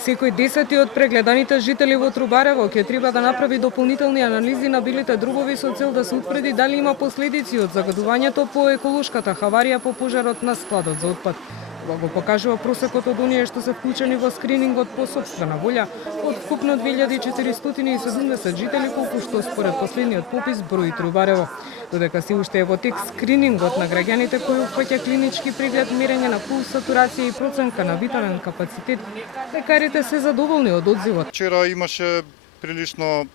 Секој 10 од прегледаните жители во Трубарево ќе треба да направи дополнителни анализи на билите дробови со цел да се утврди дали има последици од загадувањето по еколошката хаварија по пожарот на складот за отпад. Ова го покажува просекот од оние што се вклучени во скринингот по сопствена волја од вкупно 2470 жители, колку што според последниот попис брои Трубарево. Додека се уште е во тек скринингот на граѓаните кој опфаќа клинички преглед, мерење на пулс, сатурација и проценка на витален капацитет, лекарите се задоволни од одзивот. Вчера имаше прилично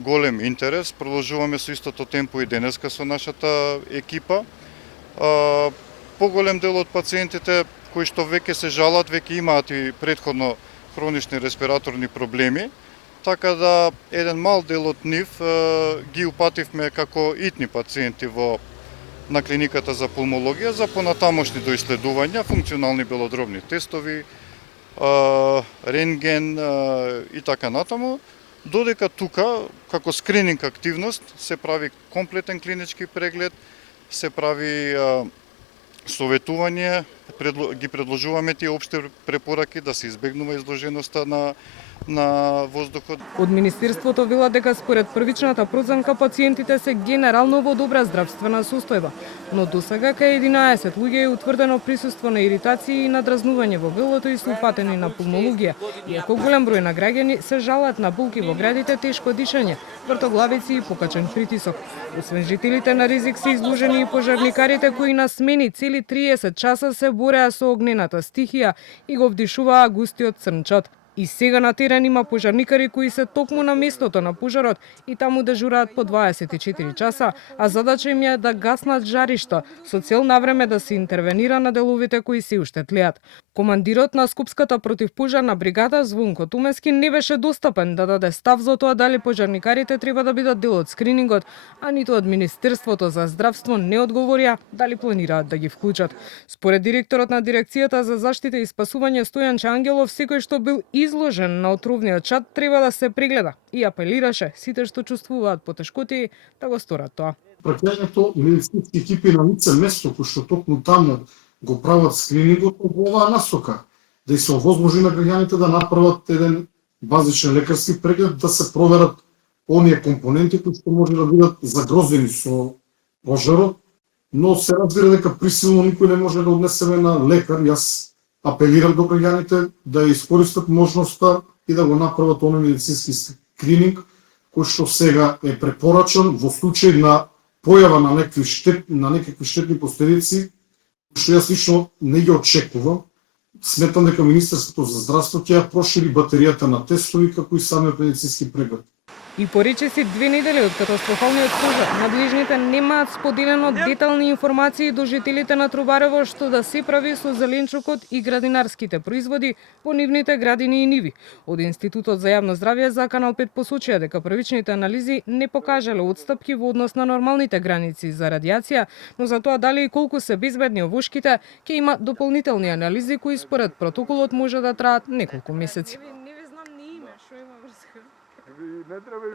голем интерес, продолжуваме со истото темпо и денеска со нашата екипа. Поголем дел од пациентите кои што веќе се жалат, веќе имаат и претходно хронични респираторни проблеми, така да еден мал дел од нив ги упативме како итни пациенти на клиниката за пулмологија за понатамошни доиследувања, функционални белодробни тестови, рентген и така натаму, додека тука како скрининг активност се прави комплетен клинички преглед, се прави советување, ги предложуваме тие општи препораки да се избегнува изложеноста на воздухот. Од Министерството велат дека според првичната проценка пациентите се генерално во добра здравствена состојба, но досега кај 11 луѓе е утврдено присуство на иритации и надразнување во грлото и се упатени на пулмологија, иако голем број на граѓани се жалат на болки во градите, тешко дишење, вртоглавици и покачен притисок. Освен жителите на ризик се изложени и пожарникарите кои на смени цели 30 часа се бореа со огнената стихија и го вдишуваа густиот црнчат. И сега на терен има пожарникари кои се токму на местото на пожарот и таму дежураат по 24 часа, а задача им е да гаснат жаришта со цел навреме да се интервенира на деловите кои се уште тлеат. Командирот на Скопската противпожарна бригада Звонко Тумески не беше достапен да даде став за тоа дали пожарникарите треба да бидат дел од скринингот, а ниту од Министерството за здравство не одговорија дали планираат да ги вклучат. Според директорот на дирекцијата за заштита и спасување Стојан Ангелов, секој што бил изложен на отровниот чад треба да се прегледа и апелираше сите што чувствуваат потешкоти да го сторат тоа. Праќањето медицински екипи на лице место кои што токму таму го прават скринингот во оваа насока, да и се овозможи на граѓаните да направат еден базичен лекарски преглед, да се проверат оние компоненти кои што може да бидат загрозени со пожарот, но се разбира дека присилно никој не може да однесеме на лекар. Јас апелирам до граѓаните да искористат можноста и да го направат оној медицински скрининг кој што сега е препорачан во случај на појава на некакви штетни последици, што јас лично не ги очекувам. Сметам дека Министерството за здравство ќе ја прошири батеријата на тестови како и самиот медицински преглед. И поречиси 2 недели од катастрофалниот пожар, надлежните немаат споделено детални информации до жителите на Трубарево што да се прави со зеленчукот и градинарските производи во нивните градини и ниви. Од Институтот за јавно здравје за Канал 5 посочија дека првичните анализи не покажале отстапки во однос на нормалните граници за радиација, но за тоа дали и колку се безбедни овошките, ќе има дополнителни анализи кои според протоколот може да траат неколку месеци. Не треба